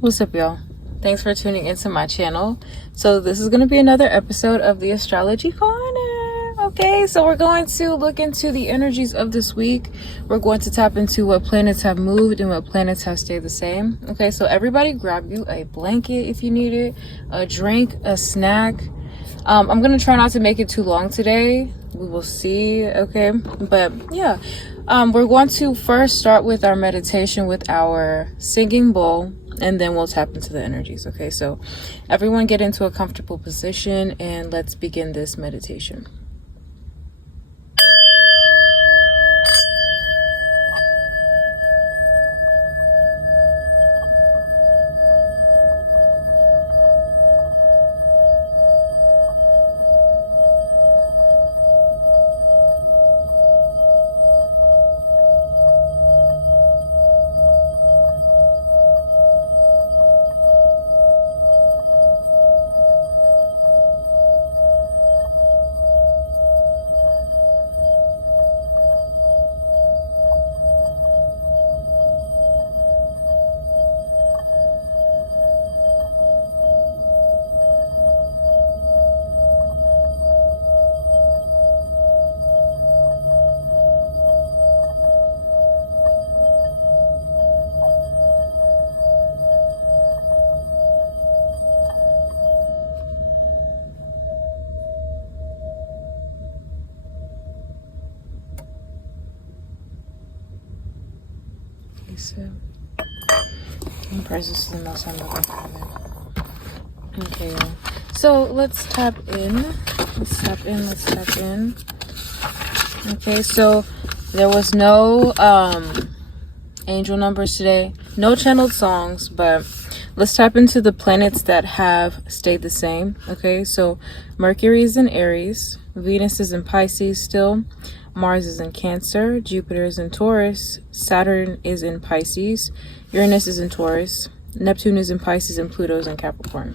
What's up, y'all? Thanks for tuning into my channel. So this is going to be another episode of the Astrology Corner. Okay, so we're going to look into the energies of this week. We're going to tap into what planets have moved and what planets have stayed the same. Okay, so everybody grab you a blanket if you need it, a drink, a snack. I'm going to try not to make it too long today. We will see, okay? But yeah, we're going to first start with our meditation with our singing bowl, and then we'll tap into the energies. Okay, so everyone get into a comfortable position and let's begin this meditation. So, praises to the Most High Mother of Heaven. Okay, so let's tap in. Let's tap in. Okay, so there was no angel numbers today, no channeled songs, but let's tap into the planets that have stayed the same. Okay, so Mercury is in Aries, Venus is in Pisces still, Mars is in Cancer, Jupiter is in Taurus, Saturn is in Pisces, Uranus is in Taurus, Neptune is in Pisces, and Pluto is in Capricorn.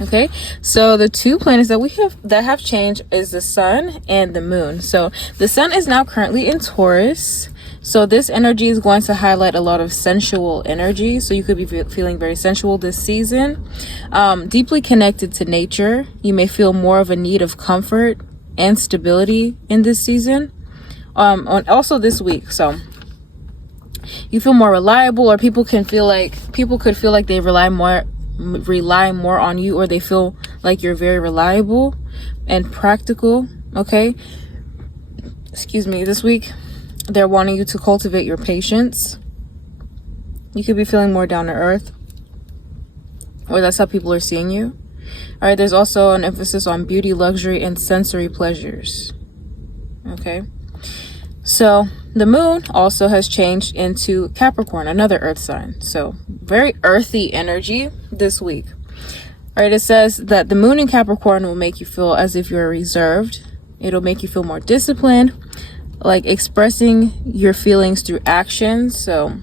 Okay, so the two planets that have changed is the sun and the moon. So the sun is now currently in Taurus. So this energy is going to highlight a lot of sensual energy. So you could be feeling very sensual this season, deeply connected to nature. You may feel more of a need of comfort and stability in this season, also this week. So you feel more reliable, or people could feel like they rely more on you, or they feel like you're very reliable and practical. Okay, excuse me. This week they're wanting you to cultivate your patience. You could be feeling more down to earth, or that's how people are seeing you. All right, there's also an emphasis on beauty, luxury, and sensory pleasures. Okay, so the moon also has changed into Capricorn, another earth sign. So very earthy energy this week. All right, it says that the moon in Capricorn will make you feel as if you're reserved. It'll make you feel more disciplined, like expressing your feelings through action. So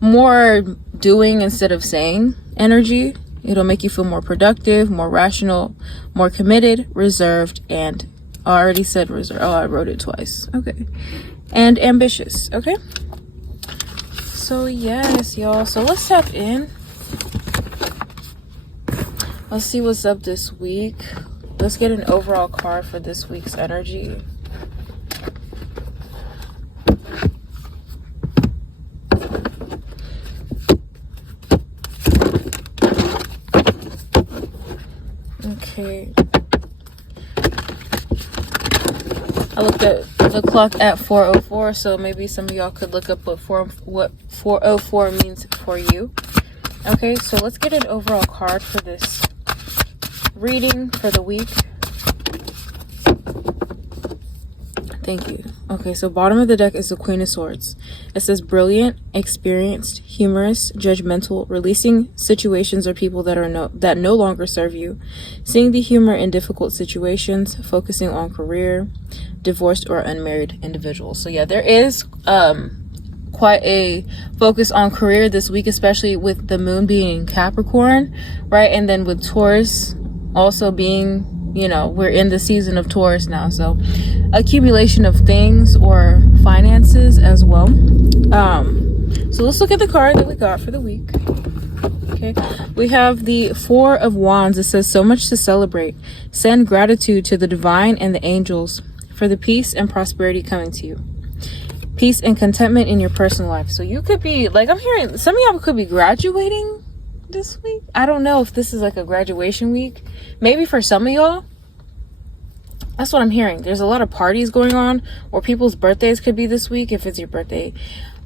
more doing instead of saying energy. It'll make you feel more productive, more rational, more committed, reserved, and I already said reserved. Oh, I wrote it twice. Okay. And ambitious. Okay. So yes, y'all. So let's tap in. Let's see what's up this week. Let's get an overall card for this week's energy. Okay. I looked at the clock at 4:04, so maybe some of y'all could look up what 4:04 means for you. Okay, so let's get an overall card for this reading for the week. Thank you. Okay, so bottom of the deck is the Queen of Swords. It says brilliant, experienced, humorous, judgmental, releasing situations or people that no longer serve you, seeing the humor in difficult situations, focusing on career, divorced or unmarried individuals. So yeah, there is quite a focus on career this week, especially with the moon being in Capricorn, right? And then with Taurus also being, we're in the season of Taurus now, so accumulation of things or finances as well. So let's look at the card that we got for the week. Okay, we have the Four of Wands. It says, so much to celebrate. Send gratitude to the divine and the angels for the peace and prosperity coming to you. Peace and contentment in your personal life. So you could be, like, I'm hearing some of y'all could be graduating this week. I don't know if this is like a graduation week. Maybe for some of y'all. That's what I'm hearing. There's a lot of parties going on, or people's birthdays could be this week. If it's your birthday,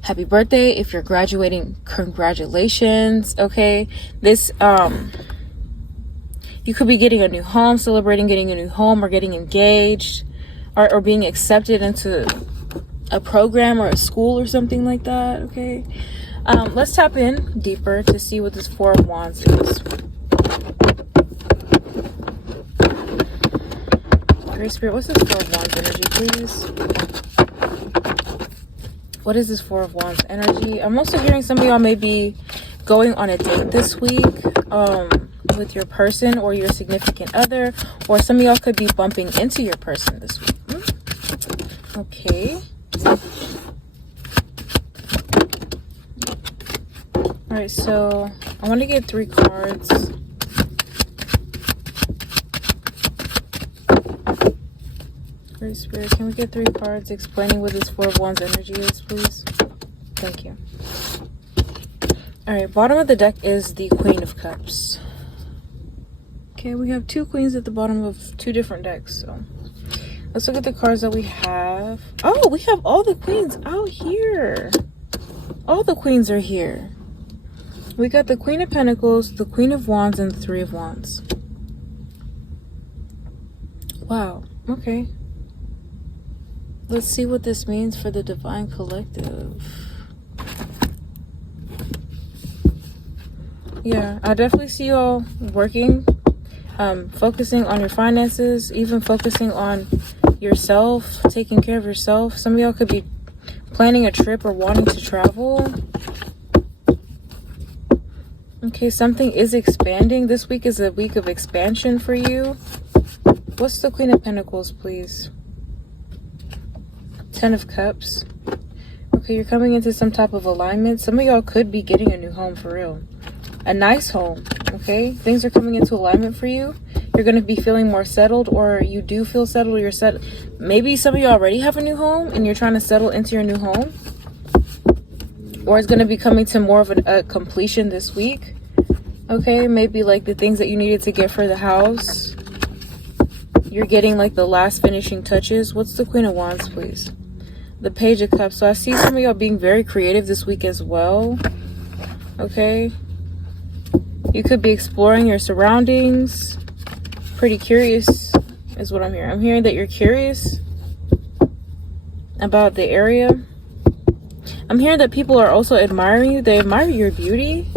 happy birthday. If you're graduating, congratulations. Okay, this you could be getting a new home, celebrating getting a new home, or getting engaged, or being accepted into a program or a school or something like that. Okay, let's tap in deeper to see what this Four of Wands is. Great Spirit, what's this Four of Wands energy, please? What is this Four of Wands energy? I'm also hearing some of y'all may be going on a date this week with your person or your significant other, or some of y'all could be bumping into your person this week. Okay. All right, so I want to get 3 cards. Great Spirit, can we get 3 cards explaining what this Four of Wands energy is, please? Thank you. All right, bottom of the deck is the Queen of Cups. Okay, we have 2 queens at the bottom of 2 different decks. So let's look at the cards that we have. Oh, we have all the queens out here. All the queens are here. We got the Queen of Pentacles, the Queen of Wands, and the Three of Wands. Wow, okay. Let's see what this means for the Divine Collective. Yeah, I definitely see you all working, focusing on your finances, even focusing on yourself, taking care of yourself. Some of y'all could be planning a trip or wanting to travel. Okay, something is expanding. This week is a week of expansion for you. What's the Queen of Pentacles, please? 10 of Cups. Okay, you're coming into some type of alignment. Some of y'all could be getting a new home for real. A nice home, okay? Things are coming into alignment for you. You're going to be feeling more settled, or you do feel settled. You're set. Maybe some of you already have a new home and you're trying to settle into your new home. Or it's going to be coming to more of a completion this week. Okay, maybe like the things that you needed to get for the house. You're getting like the last finishing touches. What's the Queen of Wands, please? The Page of Cups. So I see some of y'all being very creative this week as well. Okay. You could be exploring your surroundings. Pretty curious is what I'm hearing. I'm hearing that you're curious about the area. I'm hearing that people are also admiring you. They admire your beauty.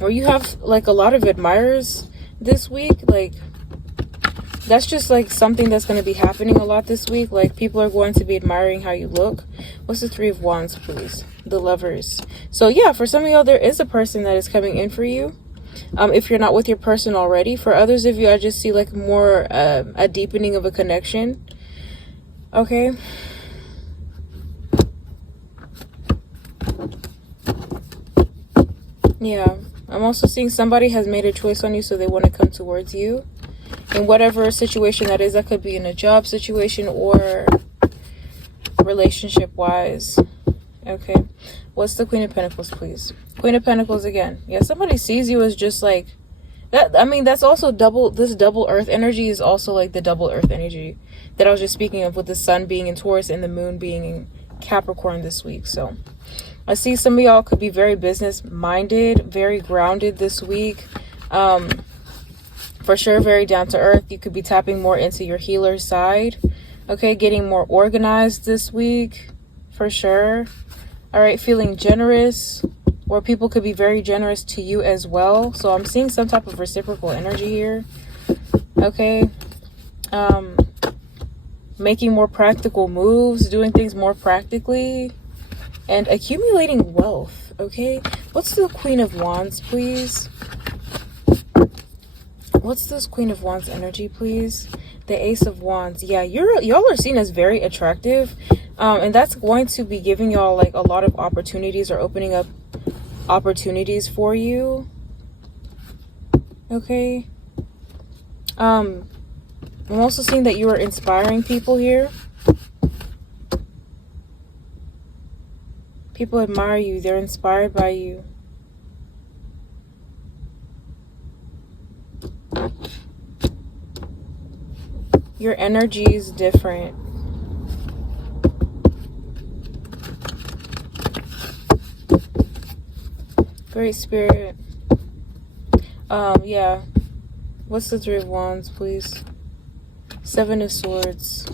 Or you have like a lot of admirers this week. Like, that's just like something that's going to be happening a lot this week. Like, people are going to be admiring how you look. What's the Three of Wands, please? The Lovers. So yeah, for some of y'all, there is a person that is coming in for you. If you're not with your person already. For others of you, I just see like more a deepening of a connection. Okay. Yeah. I'm also seeing somebody has made a choice on you, so they want to come towards you. In whatever situation that is, that could be in a job situation or relationship-wise. Okay. What's the Queen of Pentacles, please? Queen of Pentacles again. Yeah, somebody sees you as just like... that. I mean, that's also double... This double earth energy is also like the double earth energy that I was just speaking of, with the sun being in Taurus and the moon being in Capricorn this week. So I see some of y'all could be very business minded, very grounded this week. For sure, very down to earth. You could be tapping more into your healer side. Okay, getting more organized this week for sure. All right, feeling generous, or people could be very generous to you as well. So I'm seeing some type of reciprocal energy here. Okay. Making more practical moves, doing things more practically, and accumulating wealth. Okay, what's the Queen of Wands, please? What's this Queen of Wands energy, please? The Ace of Wands. Yeah, y'all are seen as very attractive. And that's going to be giving y'all like a lot of opportunities, or opening up opportunities for you. Okay. I'm also seeing that you are inspiring people here. People admire you. They're inspired by you. Your energy is different. Great Spirit. Yeah. What's the Three of Wands, please? Seven of Swords.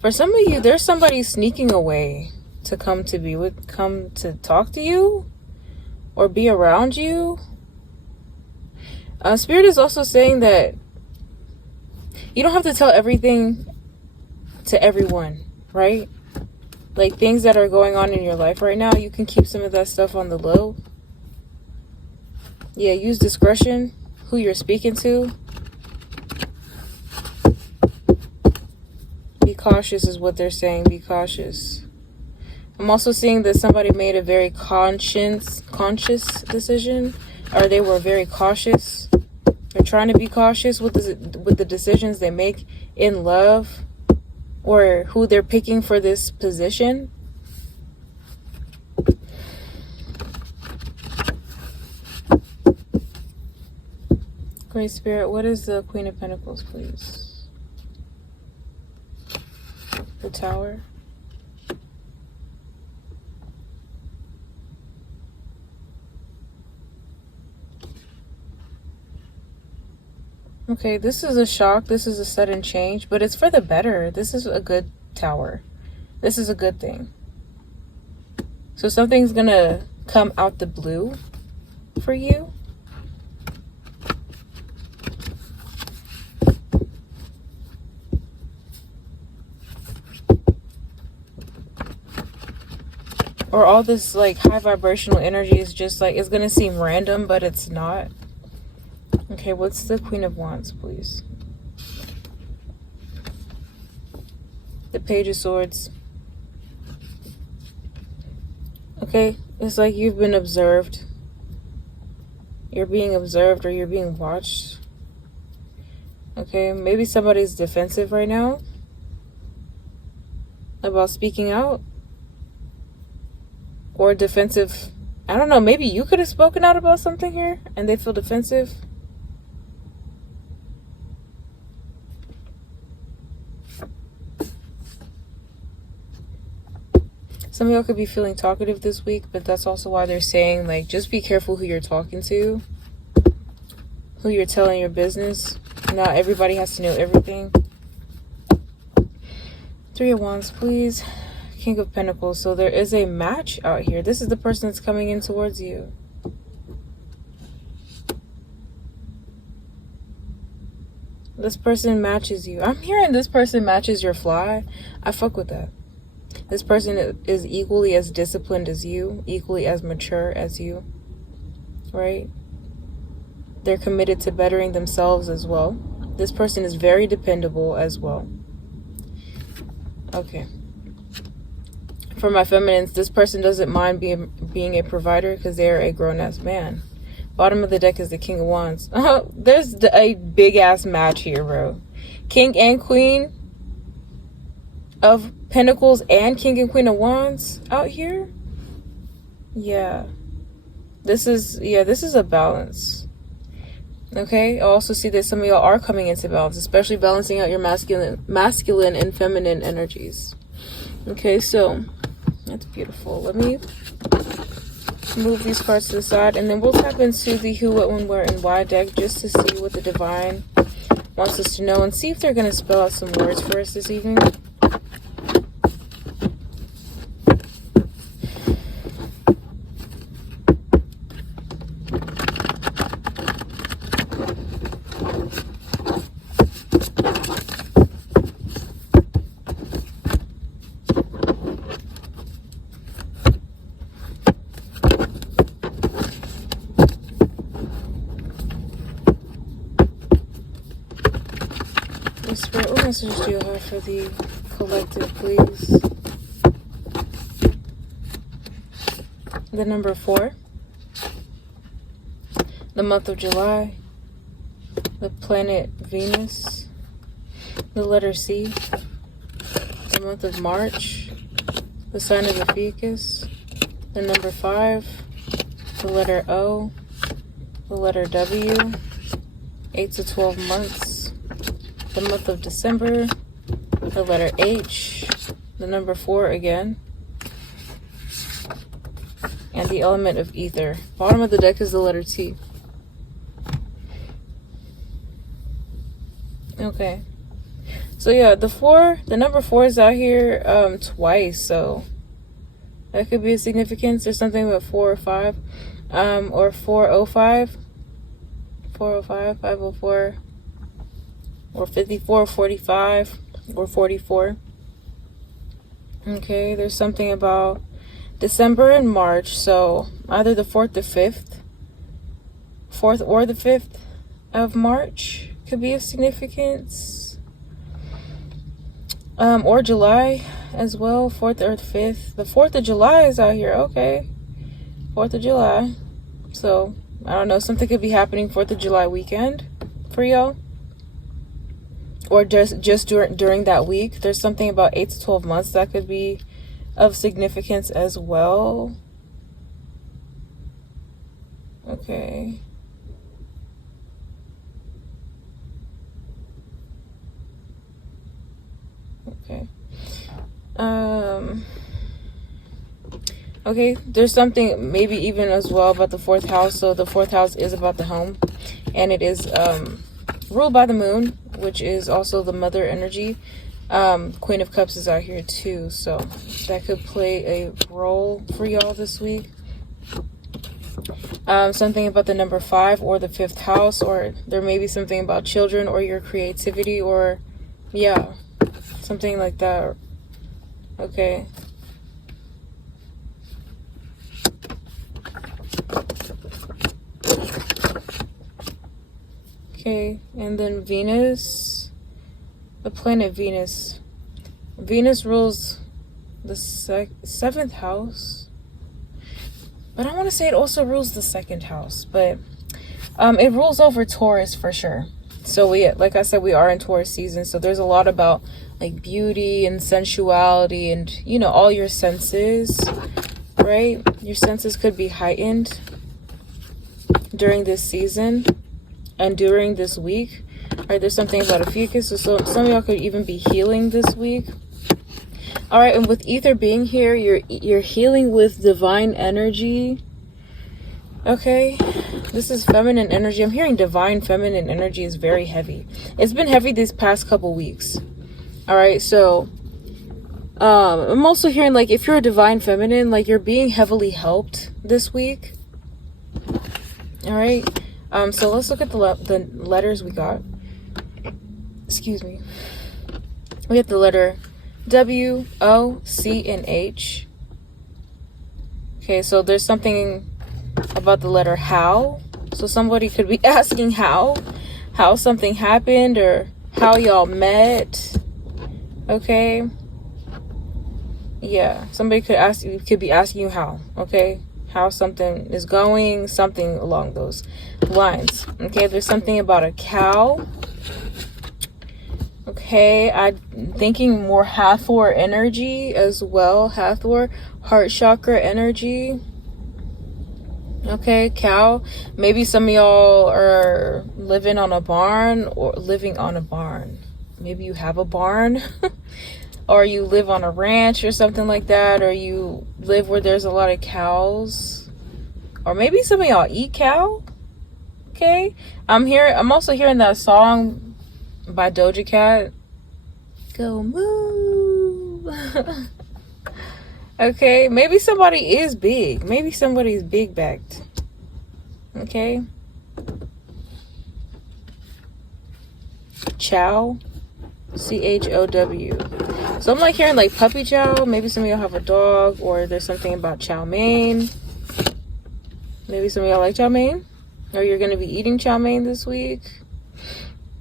For some of you, there's somebody sneaking away to come to talk to you or be around you. Spirit is also saying that you don't have to tell everything to everyone, right? Like things that are going on in your life right now, you can keep some of that stuff on the low. Yeah, use discretion, who you're speaking to. Be cautious is what they're saying. Be cautious. I'm also seeing that somebody made a very conscious decision, or they were very cautious. They're trying to be cautious with the decisions they make in love, or who they're picking for this position. Great Spirit, what is the Queen of Pentacles, please? The Tower. Okay, this is a shock. This is a sudden change, but it's for the better. This is a good Tower. This is a good thing. So something's gonna come out the blue for you. Or all this like high vibrational energy is just like, it's gonna seem random, but it's not. Okay, what's the Queen of Wands, please? The Page of Swords. Okay, it's like you've been observed. You're being observed, or you're being watched. Okay, maybe somebody's defensive right now about speaking out. Or defensive. I don't know, maybe you could have spoken out about something here and they feel defensive. Some of y'all could be feeling talkative this week, but that's also why they're saying, like, just be careful who you're talking to, who you're telling your business. Not everybody has to know everything. Three of Wands, please. King of Pentacles. So there is a match out here. This is the person that's coming in towards you. This person matches you. I'm hearing this person matches your fly. I fuck with that. This person is equally as disciplined as you, equally as mature as you, right? They're committed to bettering themselves as well. This person is very dependable as well. Okay. For my feminines, this person doesn't mind being a provider because they're a grown-ass man. Bottom of the deck is the King of Wands. Oh, there's a big-ass match here, bro. King and Queen of Pentacles and King and Queen of Wands out here. Yeah. This is a balance. Okay? I also see that some of y'all are coming into balance, especially balancing out your masculine and feminine energies. Okay, so that's beautiful. Let me move these cards to the side, and then we'll tap into the who, what, when, where, and why deck just to see what the divine wants us to know and see if they're going to spell out some words for us this evening. Spirit, what messages do you have for the collective, please. The number 4. The month of July. The planet Venus. The letter C. The month of March. The sign of the Ficus. The number 5. The letter O. The letter W. 8 to 12 months. The month of December. The letter H. The number 4 again. And the element of ether. Bottom of the deck is the letter T. Okay. So yeah, the number 4 is out here twice, so that could be a significance. There's something about 4 or 5, or 405, 405, 504, or 54, 45, or 44. Okay, there's something about December and March, so either the 4th or the 5th of March could be of significance. Or July as well, 4th or 5th. The 4th of July is out here, okay. 4th of July. So, I don't know, something could be happening 4th of July weekend for y'all. Or just during that week. There's something about 8 to 12 months that could be of significance as well. Okay. Okay. Okay, there's something maybe even as well about the 4th house. So the 4th house is about the home, and it is ruled by the moon, which is also the mother energy. Queen of Cups is out here too, so that could play a role for y'all this week. Something about the number 5 or the 5th house, or there may be something about children or your creativity, or yeah, something like that. Okay. Okay, and then Venus, the planet Venus. Venus rules the 7th house, but I want to say it also rules the 2nd house, but it rules over Taurus for sure. So like I said, we are in Taurus season, so there's a lot about like beauty and sensuality and, you know, all your senses, right? Your senses could be heightened during this season and during this week. Right, there's something about a ficus, so some of y'all could even be healing this week. All right, and with ether being here, you're healing with divine energy. Okay, this is feminine energy. I'm hearing divine feminine energy is very heavy. It's been heavy these past couple weeks. All right, so I'm also hearing like if you're a divine feminine, like you're being heavily helped this week. All right, so let's look at the letters we got. Excuse me. We have the letter W, O, C, and H. Okay, so there's something about the letter how. So somebody could be asking how something happened or how y'all met. Okay. Yeah, somebody could be asking you how. Okay, how something is going, something along those lines. Okay, there's something about a cow. Okay, I'm thinking more Hathor energy as well. Hathor, heart chakra energy. Okay, cow. Maybe some of y'all are living on a barn or living on a barn. Maybe you have a barn or you live on a ranch or something like that, or you live where there's a lot of cows, or maybe some of y'all eat cow. Okay, I'm also hearing that song by Doja Cat, Go Move. Okay, maybe somebody is big. Maybe somebody's big backed. Okay. Chow. CHOW. So I'm like hearing like puppy chow. Maybe some of y'all have a dog, or there's something about chow mein. Maybe some of y'all like chow mein, or you're going to be eating chow mein this week.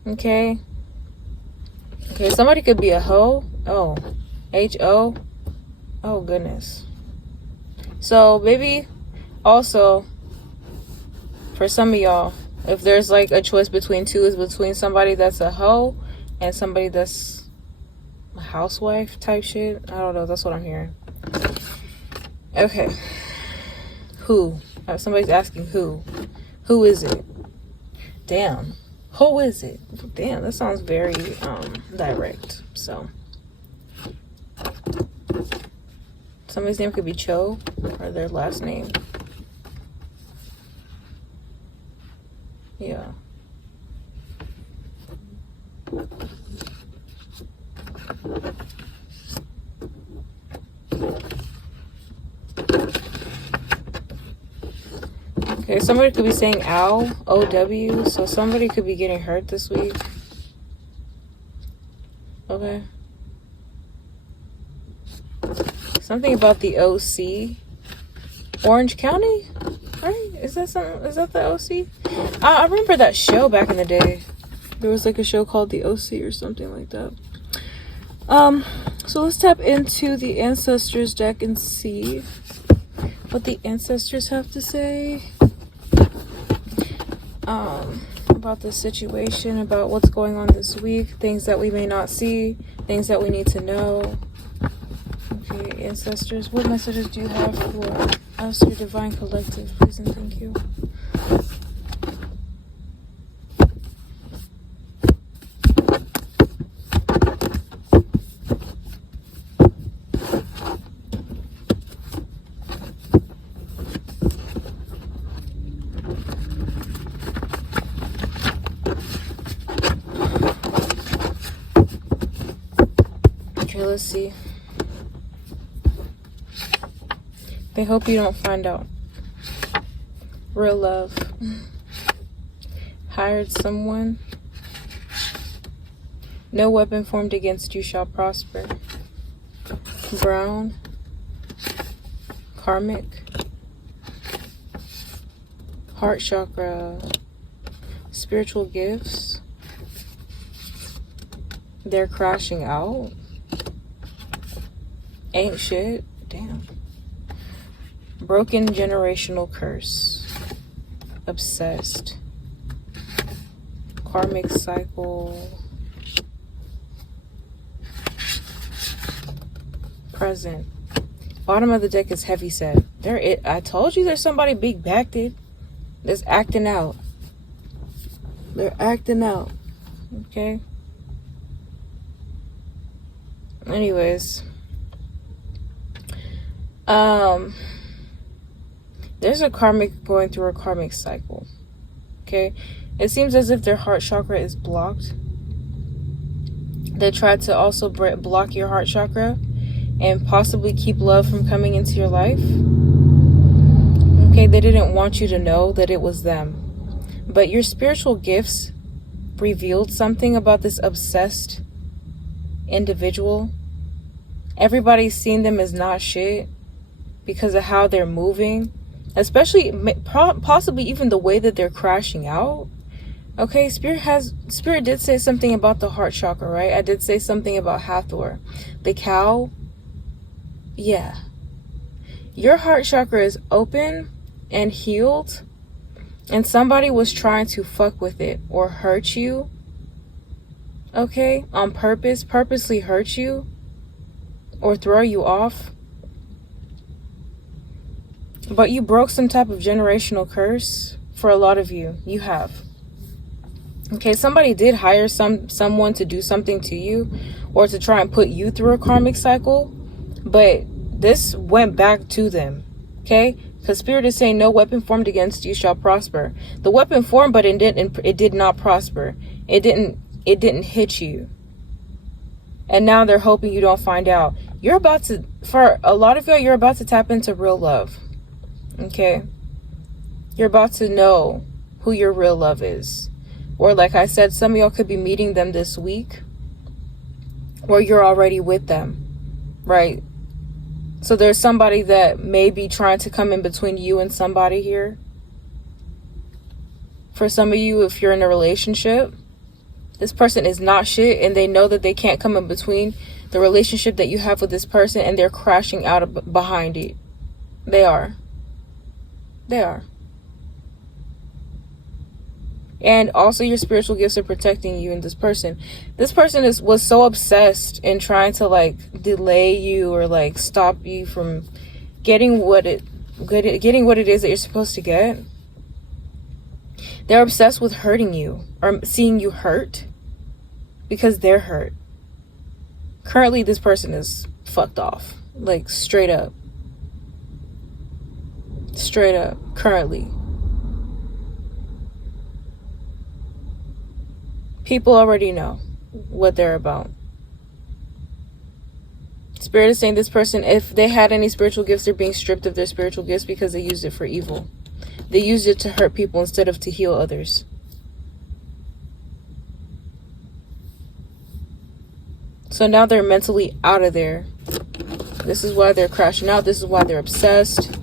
Okay. Okay, somebody could be a hoe. Oh, H-O? Oh, goodness. So, maybe also, for some of y'all, if there's like a choice between two, is between somebody that's a hoe and somebody that's a housewife type shit. I don't know. That's what I'm hearing. Okay. Who? Somebody's asking who. Who is it? Damn. Who is it? Damn, that sounds very direct. So somebody's name could be Cho or their last name. Yeah. Okay, somebody could be saying ow, O-W, so somebody could be getting hurt this week. Okay. Something about the OC. Orange County? Right? Is that the OC? I remember that show back in the day. There was like a show called The OC or something like that. So let's tap into the Ancestors deck and see what the Ancestors have to say about the situation, about what's going on this week, things that we may not see, things that we need to know. Okay, Ancestors, what messages do you have for us, your divine collective? Please and thank you. Okay, let's see. They hope you don't find out. Real love. Hired someone. No weapon formed against you shall prosper. Brown. Karmic. Heart chakra. Spiritual gifts. They're crashing out. Ain't shit. Damn. Broken generational curse. Obsessed. Karmic cycle. Present. Bottom of the deck is heavy set. I told you there's somebody big backed it that's acting out. They're acting out. Okay. Anyways. There's a karmic going through a karmic cycle. Okay. It seems as if their heart chakra is blocked. They tried to also block your heart chakra and possibly keep love from coming into your life. Okay, they didn't want you to know that it was them. But your spiritual gifts revealed something about this obsessed individual. Everybody's seen them as not shit because of how they're moving, especially possibly even the way that they're crashing out. Okay, Spirit did say something about the heart chakra, right? I did say something about Hathor, the cow. Yeah. Your heart chakra is open and healed, and somebody was trying to fuck with it or hurt you. Okay, on purpose, purposely hurt you or throw you off. But you broke some type of generational curse for a lot of you. You have. Okay, somebody did hire someone to do something to you or to try and put you through a karmic cycle, but this went back to them. Okay? Because Spirit is saying no weapon formed against you shall prosper. The weapon formed, but it did not prosper. It didn't hit you. And now they're hoping you don't find out. For a lot of y'all, you're about to tap into real love. Okay? You're about to know who your real love is. Or like I said, some of y'all could be meeting them this week. Or you're already with them. Right? So there's somebody that may be trying to come in between you and somebody here. For some of you, if you're in a relationship, this person is not shit and they know that they can't come in between the relationship that you have with this person, and they're crashing out behind it. They are. And also your spiritual gifts are protecting you and this person. This person was so obsessed in trying to like delay you or like stop you from getting what it is that you're supposed to get. They're obsessed with hurting you or seeing you hurt because they're hurt. Currently, this person is fucked off. Like, straight up. Straight up. Currently. People already know what they're about. Spirit is saying this person, if they had any spiritual gifts, they're being stripped of their spiritual gifts because they used it for evil. They used it to hurt people instead of to heal others. So now they're mentally out of there. This is why they're crashing out. This is why they're obsessed.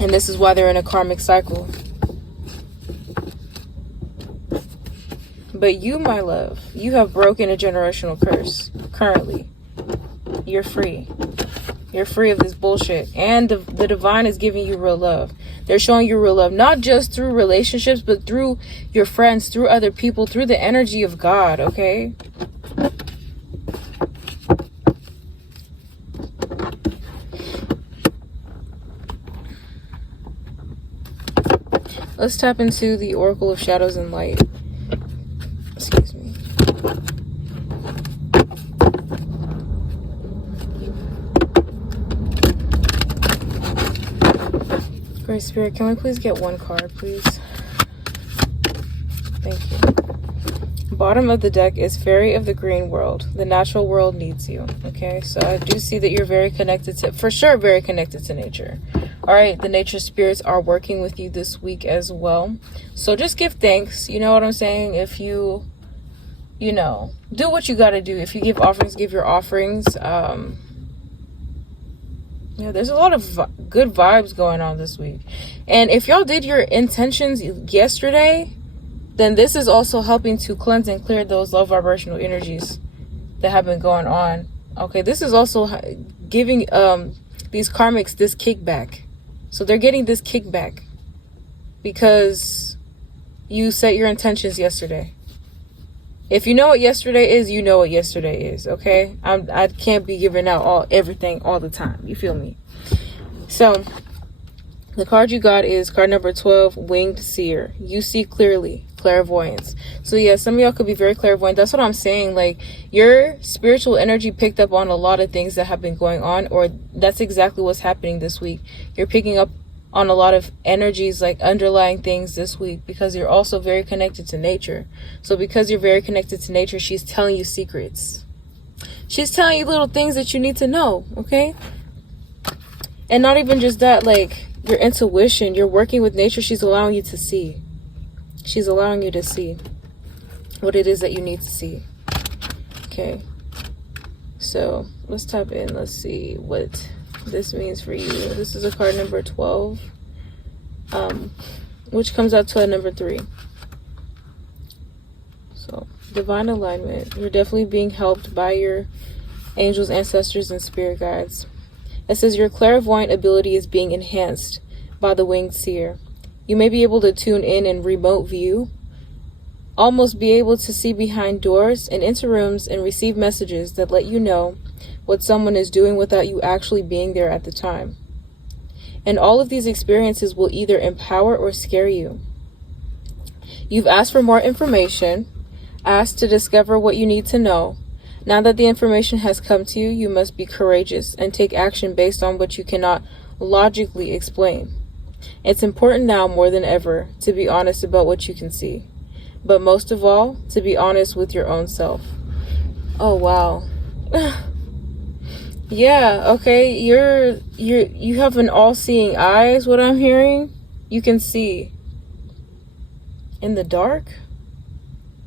And this is why they're in a karmic cycle. But you, my love, you have broken a generational curse. Currently. You're free. You're free of this bullshit. And the divine is giving you real love. They're showing you real love. Not just through relationships, but through your friends, through other people, through the energy of God, okay? Let's tap into the Oracle of Shadows and Light. Excuse me. Great Spirit, can we please get one card, please? Thank you. Bottom of the deck is Fairy of the Green World. The natural world needs you. Okay, so I do see that you're very connected to, for sure, very connected to nature. All right, the nature spirits are working with you this week as well. So just give thanks. You know what I'm saying? If you know, do what you got to do. If you give offerings, give your offerings. Yeah, there's a lot of good vibes going on this week. And if y'all did your intentions yesterday, then this is also helping to cleanse and clear those low vibrational energies that have been going on. Okay, this is also giving these karmics this kickback. So they're getting this kickback because you set your intentions yesterday. If you know what yesterday is, you know what yesterday is, okay? I can't be giving out everything all the time. You feel me? So, the card you got is card number 12, Winged Seer. You see clearly. Clairvoyance. So yeah, some of y'all could be very clairvoyant. That's what I'm saying. Like, your spiritual energy picked up on a lot of things that have been going on, or that's exactly what's happening this week. You're picking up on a lot of energies, like underlying things this week, because you're also very connected to nature. So because you're very connected to nature, she's telling you secrets. She's telling you little things that you need to know, okay? And not even just that, like your intuition, you're working with nature, she's allowing you to see. She's allowing you to see what it is that you need to see. Okay. So let's tap in. Let's see what this means for you. This is a card number 12, which comes out to a number 3. So divine alignment. You're definitely being helped by your angels, ancestors, and spirit guides. It says your clairvoyant ability is being enhanced by the Winged Seer. You may be able to tune in remote view, almost be able to see behind doors and enter rooms and receive messages that let you know what someone is doing without you actually being there at the time. And all of these experiences will either empower or scare you. You've asked for more information, asked to discover what you need to know. Now that the information has come to you, you must be courageous and take action based on what you cannot logically explain. It's important now more than ever to be honest about what you can see, but most of all, to be honest with your own self. Oh, wow. Yeah, okay, you have an all-seeing eye is what I'm hearing. You can see in the dark.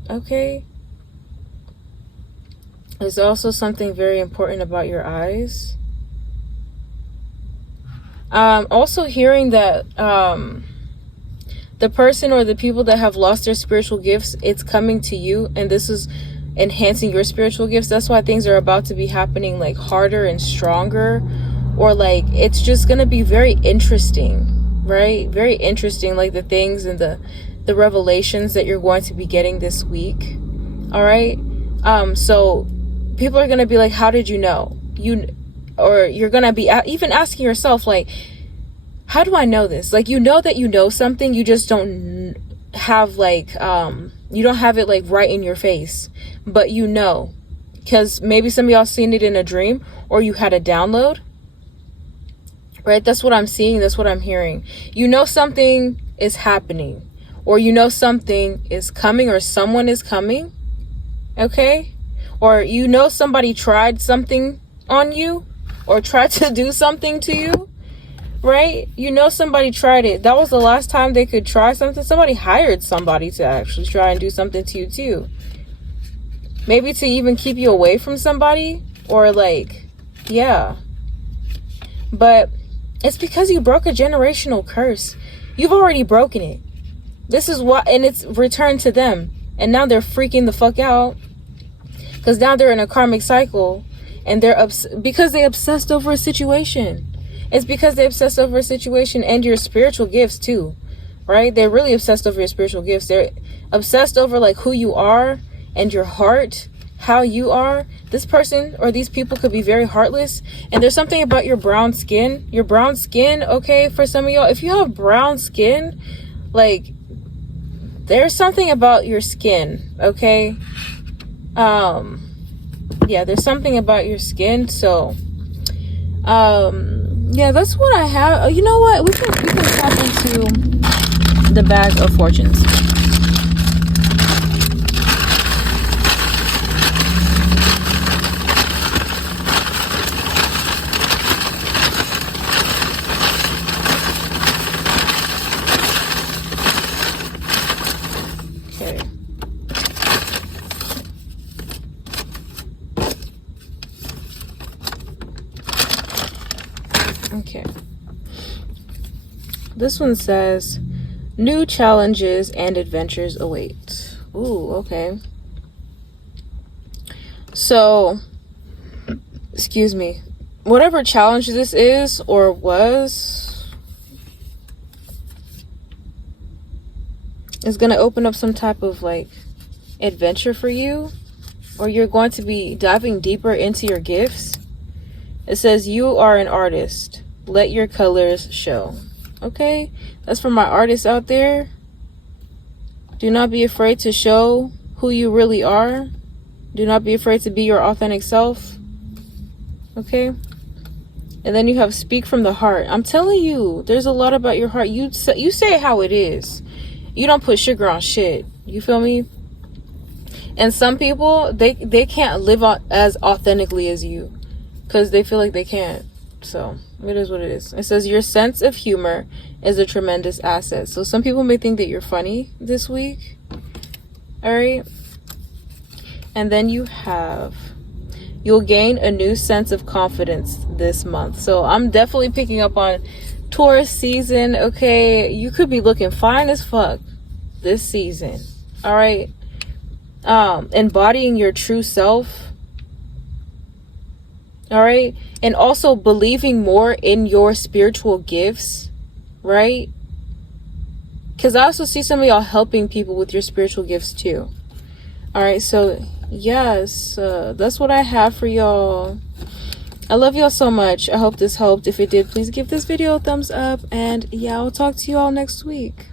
Okay. There's also something very important about your eyes. Also hearing that the person or the people that have lost their spiritual gifts, it's coming to you, and this is enhancing your spiritual gifts. That's why things are about to be happening like harder and stronger, or like it's just gonna be very interesting, right? Very interesting, like the things and the revelations that you're going to be getting this week. All right. So people are gonna be like, how did you know? Or you're gonna be even asking yourself, like, how do I know this? Like, you know that you know something, you just don't have like you don't have it like right in your face, but you know, because maybe some of y'all seen it in a dream, or you had a download, right? That's what I'm seeing. That's what I'm hearing. You know something is happening, or you know something is coming, or someone is coming. Okay? Or you know somebody tried something on you, or tried to do something to you, right? You know somebody tried it. That was the last time they could try something. Somebody hired somebody to actually try and do something to you too. Maybe to even keep you away from somebody, or like, yeah. But it's because you broke a generational curse. You've already broken it. This is what, and it's returned to them. And now they're freaking the fuck out. Because now they're in a karmic cycle, and they're because they obsessed over a situation. It's because they obsessed over a situation, and your spiritual gifts too, right? They're really obsessed over your spiritual gifts. They're obsessed over like who you are and your heart, how you are. This person or these people could be very heartless. And there's something about your brown skin. Your brown skin, okay, for some of y'all, if you have brown skin, like, there's something about your skin, okay? Yeah, there's something about your skin. So yeah, that's what I have. You know what, we can tap into the bag of fortunes. Okay. This one says, new challenges and adventures await. Ooh, okay. So, excuse me. Whatever challenge this is or was, is going to open up some type of like adventure for you, or you're going to be diving deeper into your gifts. It says, you are an artist. Let your colors show. Okay? That's for my artists out there. Do not be afraid to show who you really are. Do not be afraid to be your authentic self. Okay? And then you have speak from the heart. I'm telling you, there's a lot about your heart. You say how it is. You don't put sugar on shit. You feel me? And some people, they can't live as authentically as you, because they feel like they can't. So it is what it is. It says your sense of humor is a tremendous asset. So some people may think that you're funny this week. All right. And then you'll gain a new sense of confidence this month. So I'm definitely picking up on Taurus season. Okay. You could be looking fine as fuck this season. All right. Embodying your true self. All right. And also believing more in your spiritual gifts, right? Because I also see some of y'all helping people with your spiritual gifts too. All right. So yes, that's what I have for y'all. I love y'all so much. I hope this helped. If it did, please give this video a thumbs up. And yeah, I'll talk to you all next week.